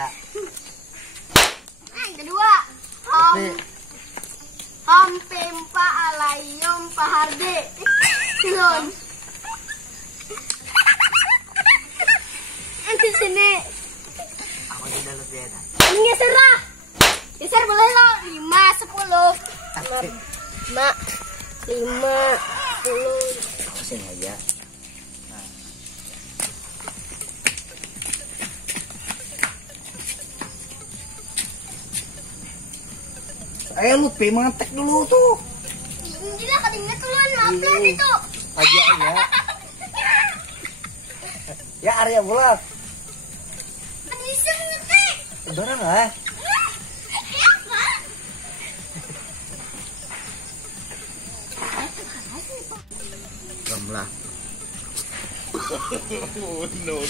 sengaja. Yang kedua. Pempa alayom paharde. Silon. Nanti sini. Ako din dalos yan. Geser lah. Geser boleh lo. 5, 10. 5, 10. Ako sengaja. Ayo lu mantek dulu tuh. Gila kadangnya tulan maaflah itu. Aja ya. Ya Arya bulat. Bisa ngetik. Udah enggak? Gamlah. No.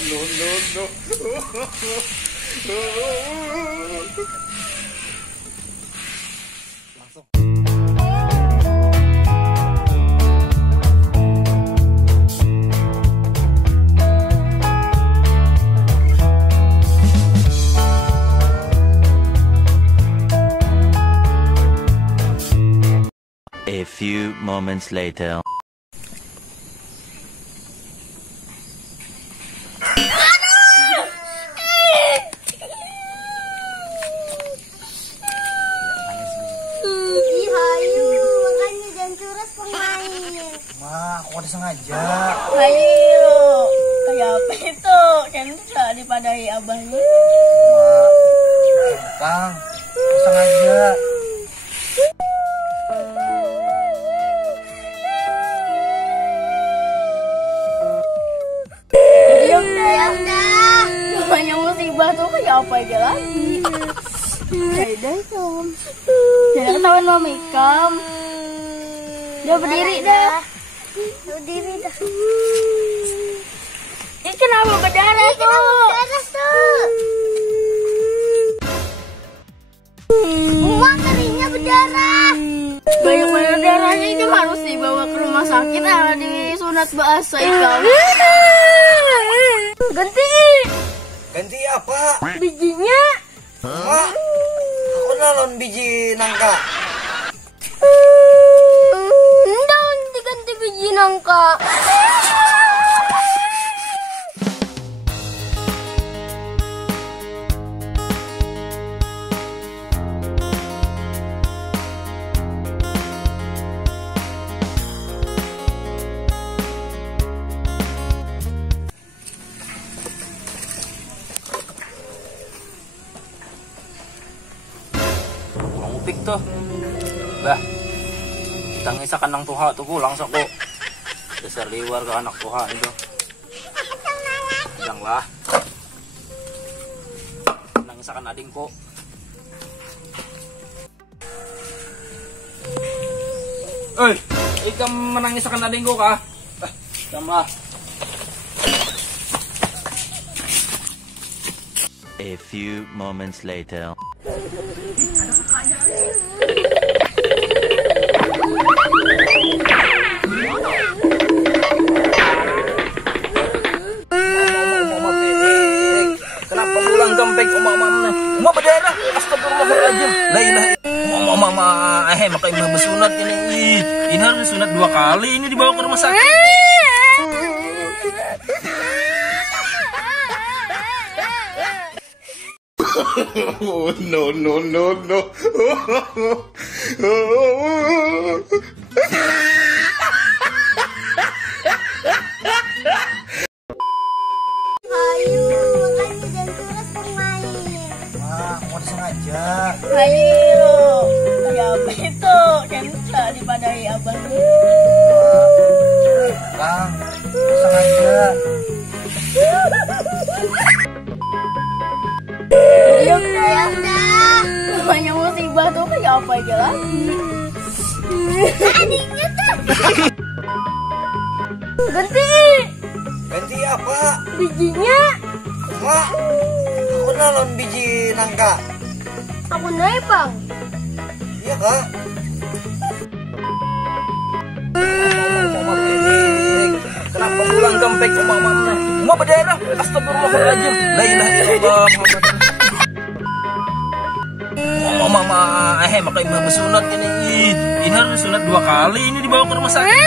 A few moments later. Aku udah sengaja. Ayo, kayak apa itu? Kan tidak dipadahi abahnya. Kang, sengaja. Ya udah. Namanya musibah tuh kayak apa aja lagi. Beda Kam. Jangan ketahuan Mami Kam. Dia berdiri dah. Berdiri dah. Ini kenapa berdarah tuh? Berdarah tuh. Uang kerinya berdarah. Banyak darahnya itu harus dibawa ke rumah sakit. Disunat bahasa Ikam. Ganti apa? Bijinya. Mak, aku nalon biji nangka. Enggak, ganti biji nangka. Upik tuh. Bah. Kita ngisakan nang tuha tuh pulang sok kok. Dasar liwar ke anak tuha itu. Janganlah. Nangisakan ading kok. Ikam menangisakan ading kok kah? Janganlah. A few moments later. Kenapa pulang gempek mama? Mau berdarah? Astagfirullahaladzim. La ilaha illallah. Mama, makanya imam bersunat ini. Ini harus sunat 2 kali ini dibawa ke rumah sakit. No. Ayo, makanya jangan keras pemain. Aku udah sengaja. Ayo, kayak apa itu? Kan tidak dipadahi abahnya. Kang, sengaja. Ya udah. Namanya musibah tuh kayak apa aja lagi. Adiknya tuh. Ganti apa? Bijinya. Mak, aku nalon biji nangka. Aku naik bang. Iya kak. Kenapa pulang gempek mama? Mau berdarah? Astagfirullahaladzim. La ilaha illallah Muhammad. Mama, makanya mama sunat ini. Ini harus sunat 2 kali ini dibawa ke rumah sakit.